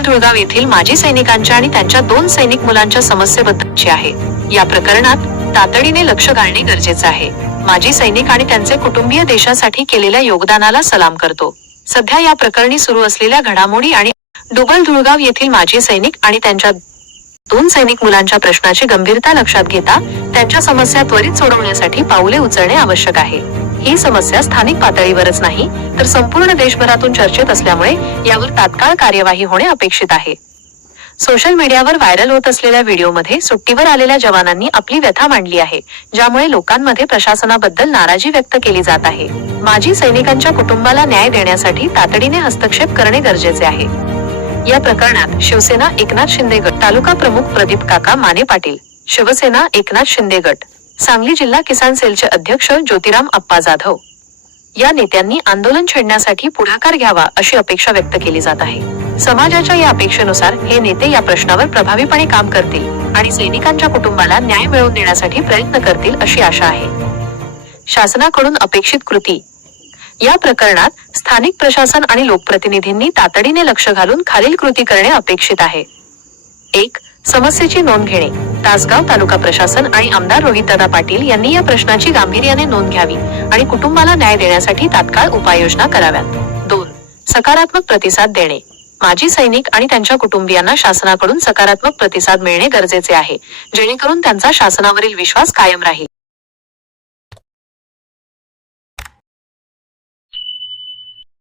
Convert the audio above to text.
धुळगाव येथील माजी सैनिकांच्या आणि त्यांच्या दोन सैनिक मुलांच्या समस्येबद्दलची आहे. या प्रकरणात तातडीने लक्ष घालणे गरजेचे आहे. माजी सैनिक आणि त्यांचे कुटुंबीय देशासाठी केलेल्या योगदानाला सलाम करतो. सध्या या प्रकरणी सुरू असलेल्या घडामोडी आणि डुबल धुळगाव येथील माजी सैनिक आणि त्यांच्या दोन सैनिक मुलांच्या प्रश्नाची गंभीरता लक्षात घेता त्यांच्या समस्या त्वरित सोडवण्यासाठी पाऊले उचलणे आवश्यक आहे. ही समस्या स्थानिक पातळीवरच नाही तर संपूर्ण देशभरातून चर्चेत असल्यामुळे यावर तात्काळ कार्यवाही होणे अपेक्षित आहे. सोशल मीडियावर व्हायरल होत असलेल्या व्हिडिओमध्ये सुट्टीवर आलेल्या जवानांनी आपली व्यथा मांडली आहे ज्यामुळे लोकांमध्ये प्रशासनाबद्दल नाराजी व्यक्त केली जात आहे. माजी सैनिकांच्या कुटुंबाला न्याय देण्यासाठी तातडीने हस्तक्षेप करणे गरजेचे आहे. या प्रकरणात शिवसेना एकनाथ शिंदे गट तालुका प्रमुख प्रदीप काका माने पाटील शिवसेना एकनाथ शिंदे गट सांगली जिल्हा किसान सेलचे अध्यक्ष ज्योतिराम आप्पा जाधव. या नेत्यांनी आंदोलन छेडण्यासाठी पुढाकार घ्यावा अशी अपेक्षा व्यक्त केली जात आहे. समाजाच्या या अपेक्षेनुसार हे नेते या प्रश्नावर प्रभावीपणे काम करतील आणि सैनिकांच्या कुटुंबाला न्याय मिळवून देण्यासाठी प्रयत्न करतील अशी आशा आहे. शासनाकडून अपेक्षित कृती. या प्रकरणात स्थानिक प्रशासन आणि लोकप्रतिनिधींनी तातडीने लक्ष घालून खालील कृती करणे अपेक्षित आहे. एक समस्येची नोंद घेणे. तासगाव तालुका प्रशासन आणि आमदार रोहितदादा पाटील यांनी या प्रश्नाची गांभीर्याने नोंद घ्यावी आणि कुटुंबाला न्याय देण्यासाठी तात्काळ उपाययोजना कराव्यात. दोन सकारात्मक प्रतिसाद देणे. माजी सैनिक आणि त्यांच्या कुटुंबियांना शासनाकडून सकारात्मक प्रतिसाद मिळणे गरजेचे आहे जेणेकरून त्यांचा शासनावरील विश्वास कायम राहील.